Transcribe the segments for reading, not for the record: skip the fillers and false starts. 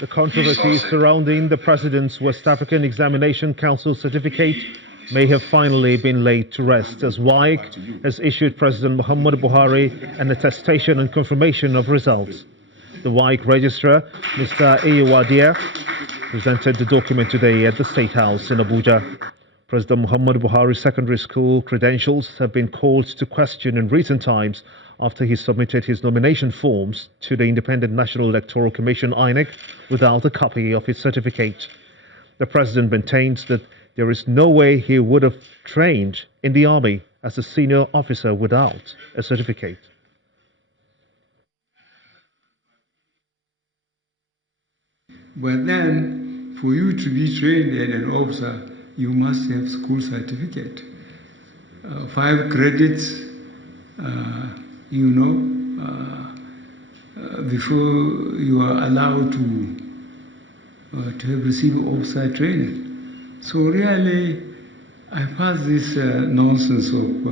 The controversy surrounding the President's West African Examination Council certificate may have finally been laid to rest, as WAEC has issued President Muhammadu Buhari an attestation and confirmation of results. The WAEC registrar, Mr. Eyewadia, presented the document today at the State House in Abuja. President Muhammadu Buhari's secondary school credentials have been called to question in recent times after he submitted his nomination forms to the Independent National Electoral Commission (INEC) without a copy of his certificate. The President maintains that there is no way he would have trained in the army as a senior officer without a certificate. But then, for you to be trained as an officer, you must have school certificate. 5 credits, before you are allowed to have received officer training. So really, I passed this nonsense of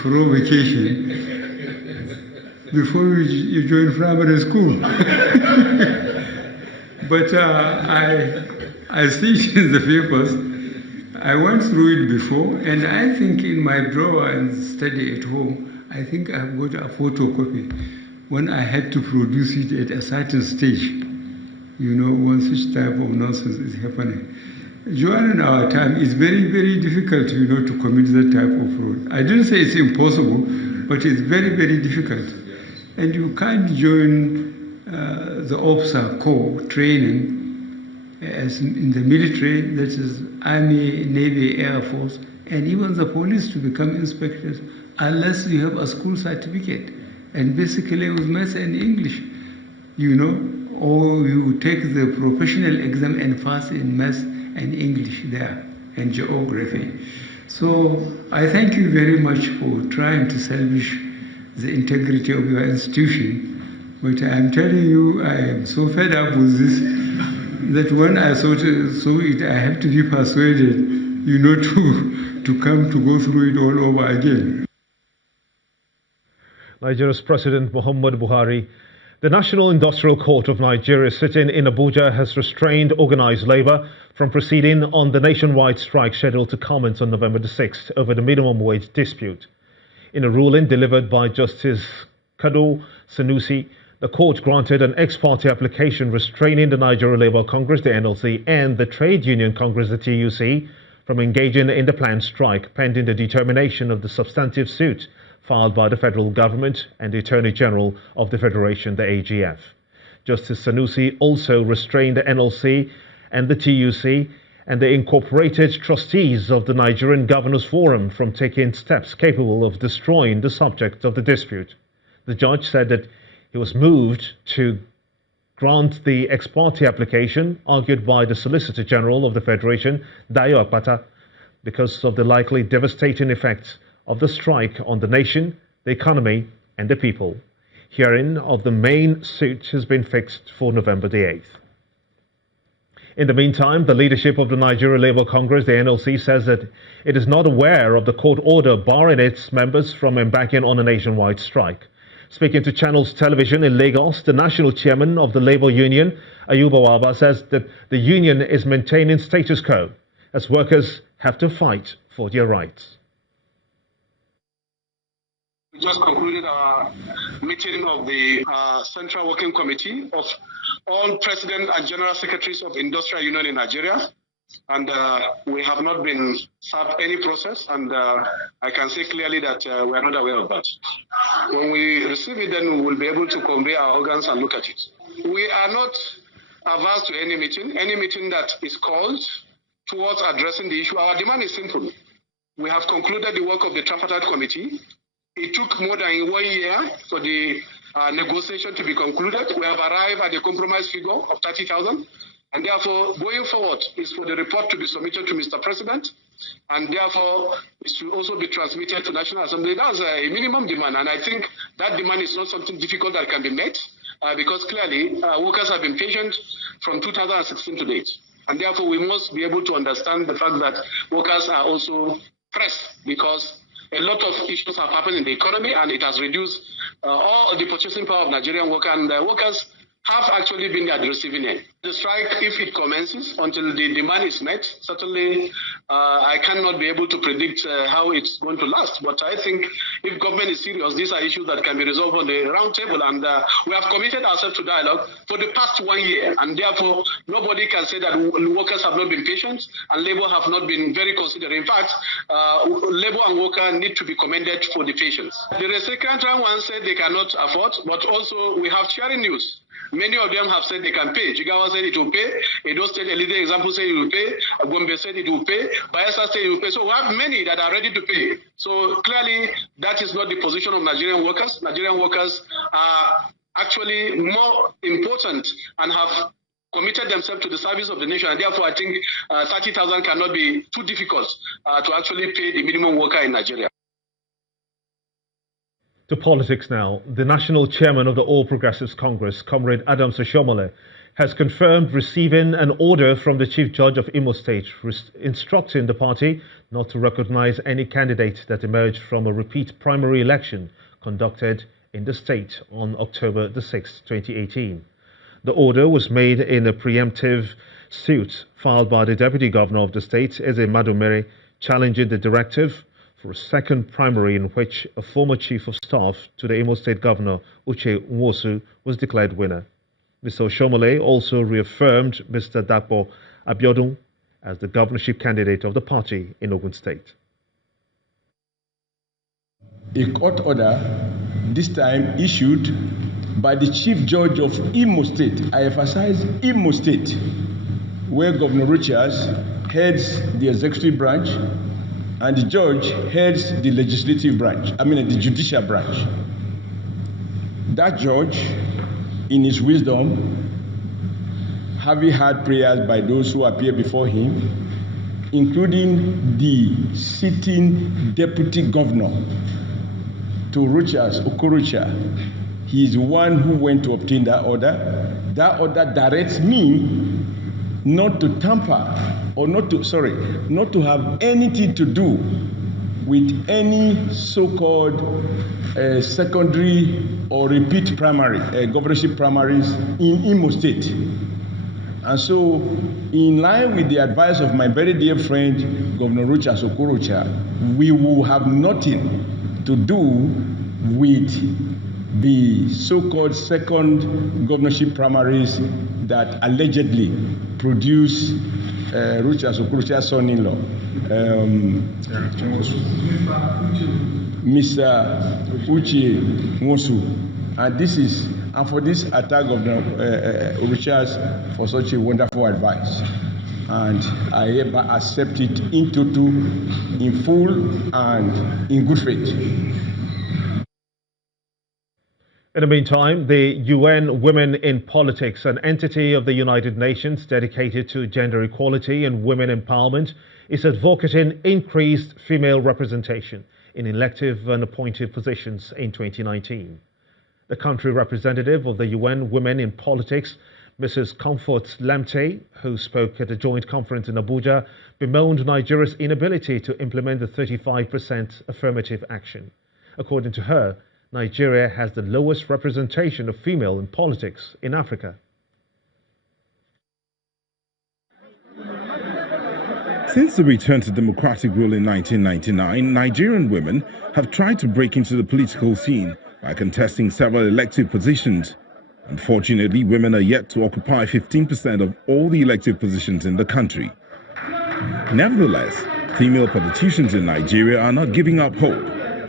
provocation before you join primary school. But I see it in the papers. I went through it before, and I think in my drawer and study at home, I think I've got a photocopy when I had to produce it at a certain stage, when such type of nonsense is happening. During our time, it's very, very difficult, to commit that type of fraud. I didn't say it's impossible, but it's very, very difficult. And you can't join the officer corps training as in the military, that is Army, Navy, Air Force, and even the police to become inspectors, unless you have a school certificate, and basically with maths and English, or you take the professional exam and pass in maths and English there, and geography. So I thank you very much for trying to salvage the integrity of your institution, but I'm telling you, I am so fed up with this, that when I saw it, I have to be persuaded, to come to go through it all over again. Nigeria's President Muhammadu Buhari. The National Industrial Court of Nigeria sitting in Abuja has restrained organized labor from proceeding on the nationwide strike scheduled to commence on November the 6th over the minimum wage dispute. In a ruling delivered by Justice Kado Sanusi, the court granted an ex parte application restraining the Nigeria Labour Congress, the NLC, and the Trade Union Congress, the TUC, from engaging in the planned strike pending the determination of the substantive suit filed by the federal government and the Attorney General of the Federation, the AGF. Justice Sanusi also restrained the NLC and the TUC and the incorporated trustees of the Nigerian Governors Forum from taking steps capable of destroying the subject of the dispute. The judge said that he was moved to grant the ex parte application argued by the Solicitor General of the Federation, Dayo Akpata, because of the likely devastating effects of the strike on the nation, the economy, and the people. Hearing of the main suit has been fixed for November the 8th. In the meantime, the leadership of the Nigeria Labour Congress, the NLC, says that it is not aware of the court order barring its members from embarking on a nationwide strike. Speaking to Channels Television in Lagos, the national chairman of the Labour Union, Ayuba Waba, says that the union is maintaining status quo as workers have to fight for their rights. We just concluded our meeting of the Central Working Committee of all President and General Secretaries of Industrial Union in Nigeria. And we have not been served any process, and I can say clearly that we are not aware of that. When we receive it, then we will be able to convey our organs and look at it. We are not averse to any meeting that is called towards addressing the issue. Our demand is simple. We have concluded the work of the tripartite committee. It took more than 1 year for the negotiation to be concluded. We have arrived at a compromise figure of 30,000. And therefore, going forward is for the report to be submitted to Mr. President, and therefore it should also be transmitted to National Assembly. That's a minimum demand, and I think that demand is not something difficult that can be met, because clearly workers have been patient from 2016 to date. And therefore, we must be able to understand the fact that workers are also pressed because a lot of issues have happened in the economy and it has reduced all the purchasing power of Nigerian workers, and workers have actually been at the receiving end. The strike, if it commences until the demand is met, certainly I cannot be able to predict how it's going to last. But I think if government is serious, these are issues that can be resolved on the round table. And we have committed ourselves to dialogue for the past 1 year. And therefore, nobody can say that workers have not been patient and labor have not been very considerate. In fact, labor and worker need to be commended for the patience. The recalcitrant ones said they cannot afford, but also we have cheering news. Many of them have said they can pay. Jigawa said it will pay. Edo State, a leading example, said it will pay. Gombe said it will pay. Bayelsa said it will pay. So we have many that are ready to pay. So clearly, that is not the position of Nigerian workers. Nigerian workers are actually more important and have committed themselves to the service of the nation. And therefore, I think 30,000 cannot be too difficult to actually pay the minimum worker in Nigeria. To politics now. The national chairman of the All Progressives Congress, Comrade Adams Oshiomhole, has confirmed receiving an order from the Chief Judge of Imo State instructing the party not to recognize any candidate that emerged from a repeat primary election conducted in the state on October the 6th, 2018. The order was made in a preemptive suit filed by the Deputy Governor of the state, Eze Madumere, challenging the directive for a second primary in which a former chief of staff to the Imo State Governor, Uche Nwosu, was declared winner. Mr. Oshiomhole also reaffirmed Mr. Dapo Abiodun as the governorship candidate of the party in Ogun State. A court order, this time issued by the Chief Judge of Imo State, I emphasize Imo State, where Governor Richards heads the executive branch and the judge heads the legislative branch, the judicial branch. That judge, in his wisdom, having had prayers by those who appear before him, including the sitting deputy governor, to Rochas Okorocha, he is the one who went to obtain that order. That order directs me not to tamper or not to have anything to do with any so-called secondary or repeat primary, governorship primaries in Imo State. And so, in line with the advice of my very dear friend, Governor Rochas Okorocha, we will have nothing to do with the so-called second governorship primaries that allegedly produce Rochas Okorocha's son-in-law, Mr. Uche Nwosu. And for this attack of Rochas for such a wonderful advice. And I hereby accept it in toto, in full, and in good faith. In the meantime, the UN Women in Politics, an entity of the United Nations dedicated to gender equality and women empowerment, is advocating increased female representation in elective and appointed positions in 2019. The country representative of the UN Women in Politics, Mrs. Comfort Lamte, who spoke at a joint conference in Abuja, bemoaned Nigeria's inability to implement the 35% affirmative action. According to her, Nigeria has the lowest representation of female in politics in Africa. Since the return to democratic rule in 1999, Nigerian women have tried to break into the political scene by contesting several elective positions. Unfortunately, women are yet to occupy 15% of all the elective positions in the country. Nevertheless, female politicians in Nigeria are not giving up hope.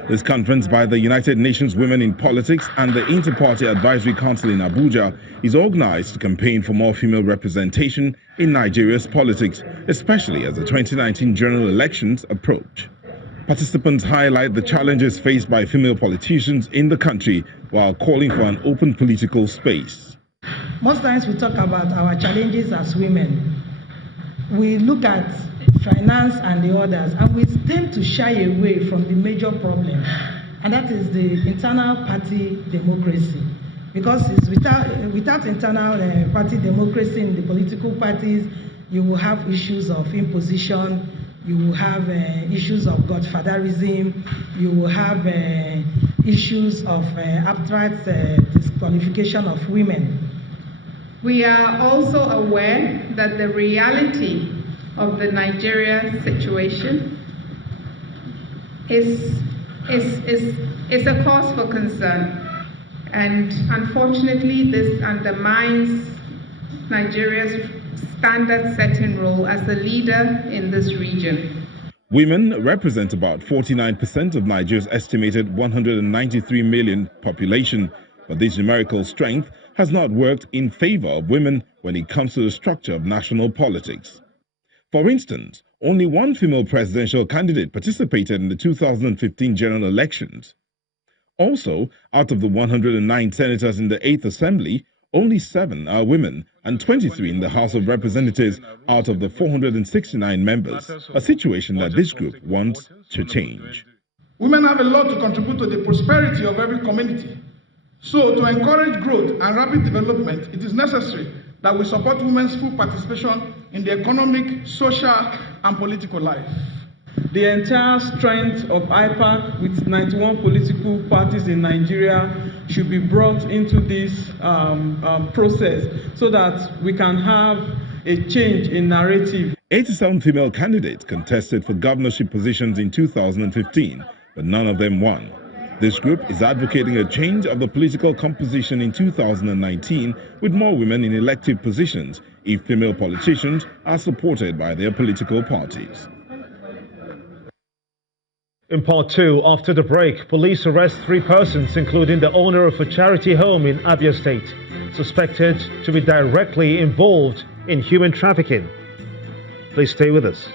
This conference by the United Nations Women in Politics and the Inter-Party Advisory Council in Abuja is organized to campaign for more female representation in Nigeria's politics, especially as the 2019 general elections approach. Participants highlight the challenges faced by female politicians in the country while calling for an open political space. Most times we talk about our challenges as women. We look at finance and the others, and we tend to shy away from the major problem, and that is the internal party democracy. Because it's without internal party democracy in the political parties, you will have issues of imposition, you will have issues of godfatherism, you will have issues of outright disqualification of women. We are also aware that the reality of the Nigeria situation is a cause for concern. And unfortunately, this undermines Nigeria's standard-setting role as a leader in this region. Women represent about 49% of Nigeria's estimated 193 million population, but this numerical strength has not worked in favor of women when it comes to the structure of national politics. For instance, only one female presidential candidate participated in the 2015 general elections. Also, out of the 109 senators in the 8th Assembly, only 7 are women and 23 in the House of Representatives out of the 469 members, a situation that this group wants to change. Women have a lot to contribute to the prosperity of every community. So, to encourage growth and rapid development, it is necessary that we support women's full participation in the economic, social, and political life. The entire strength of IPAC with 91 political parties in Nigeria should be brought into this process so that we can have a change in narrative. 87 female candidates contested for governorship positions in 2015, but none of them won. This group is advocating a change of the political composition in 2019 with more women in elective positions if female politicians are supported by their political parties. In part 2, after the break, police arrest 3 persons, including the owner of a charity home in Abia State, suspected to be directly involved in human trafficking. Please stay with us.